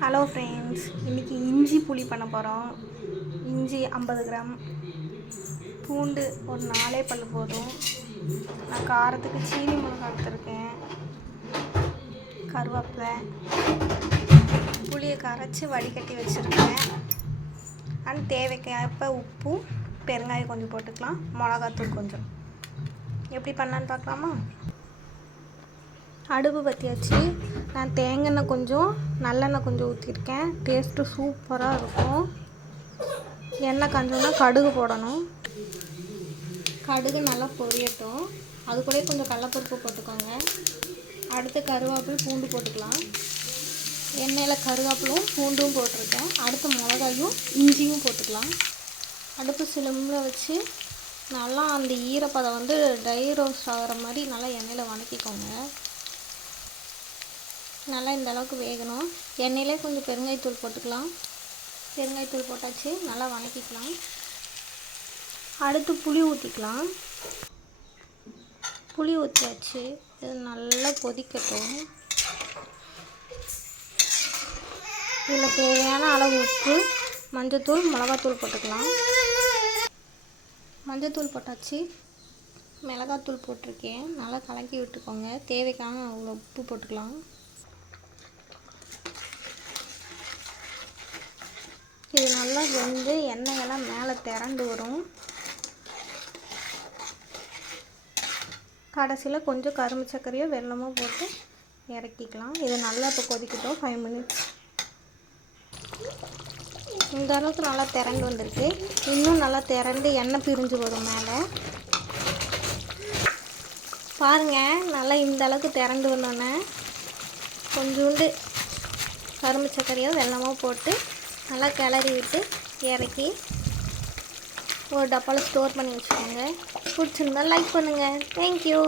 Hello friends, இன்றைக்கி இஞ்சி புளி பண்ண போகிறோம். இஞ்சி 50 கிராம், பூண்டு ஒரு 4 பல் போதும். நான் காரத்துக்கு சீனி மிளகாய் எடுத்துருக்கேன். கருவேப்பிலை, புளியை கரைச்சி வடிகட்டி வச்சுருக்கேன். அண்ட் தேவைக்கேற்ப உப்பும் பெருங்காயம் கொஞ்சம் போட்டுக்கலாம், மிளகாத்தூள் கொஞ்சம். எப்படி பண்ணலான்னு பார்க்கலாமா? அடுப்பு பற்றியாச்சு. நான் தேங்காய் கொஞ்சம் நல்லெண்ணெய் கொஞ்சம் ஊற்றிருக்கேன். டேஸ்ட்டு சூப்பராக இருக்கும். எண்ணெய் காஞ்சோன்னா கடுகு போடணும். கடுகு நல்லா பொரியட்டும். அது கூட கொஞ்சம் கடலப்பருப்பு போட்டுக்கோங்க. அடுத்து கருவேப்பிலை, பூண்டு போட்டுக்கலாம். எண்ணெயில் கருவேப்பிலும் பூண்டும் போட்டிருக்கேன். அடுத்து மிளகாயும் இஞ்சியும் போட்டுக்கலாம். அடுப்பு சிலிமில் வச்சு நல்லா அந்த ஈரப்பதம் ட்ரை ரோஸ்ட் ஆகிற மாதிரி நல்லா எண்ணெயில் வதக்கிக்கோங்க. நல்லா இந்த அளவுக்கு வேகணும். எண்ணெயிலே கொஞ்சம் பெருங்காயத்தூள் போட்டுக்கலாம். பெருங்காயத்தூள் போட்டாச்சு, நல்லா வதக்கிக்கலாம். அடுத்து புளி ஊற்றிக்கலாம். புளி ஊற்றியாச்சு. இது நல்லா கொதிக்கட்டும். இதில் தேவையான அளவு உப்பு, மஞ்சத்தூள், மிளகாத்தூள் போட்டுக்கலாம். மஞ்சத்தூள் போட்டாச்சு, மிளகாத்தூள் போட்டிருக்கேன். நல்லா கலக்கி விட்டுக்கோங்க. தேவைக்கான அவ்வளோ உப்பு போட்டுக்கலாம். இது நல்லா வெந்து எண்ணெயெல்லாம் மேலே திரண்டு வரும். கடைசியில் கொஞ்சம் கரும்பு சர்க்கரையோ வெல்லமோ போட்டு இறக்கிக்கலாம். இது நல்லா இப்போ கொதிக்கட்டும் 5 மினிட்ஸ். இந்த அளவுக்கு நல்லா திரண்டு வந்திருக்கு. இன்னும் நல்லா திரண்டு எண்ணெய் பிரிஞ்சு வரும் மேலே. பாருங்கள், நல்லா இந்த அளவுக்கு திரண்டு வந்தோன்னே கொஞ்சோண்டு கரும்பு சர்க்கரையோ வெல்லமோ போட்டு நல்லா கிளறி விட்டு இறக்கி ஒரு டப்பாவில் ஸ்டோர் பண்ணி வச்சுக்கோங்க. பிடிச்சிருந்தா லைக் பண்ணுங்கள். தேங்க்யூ.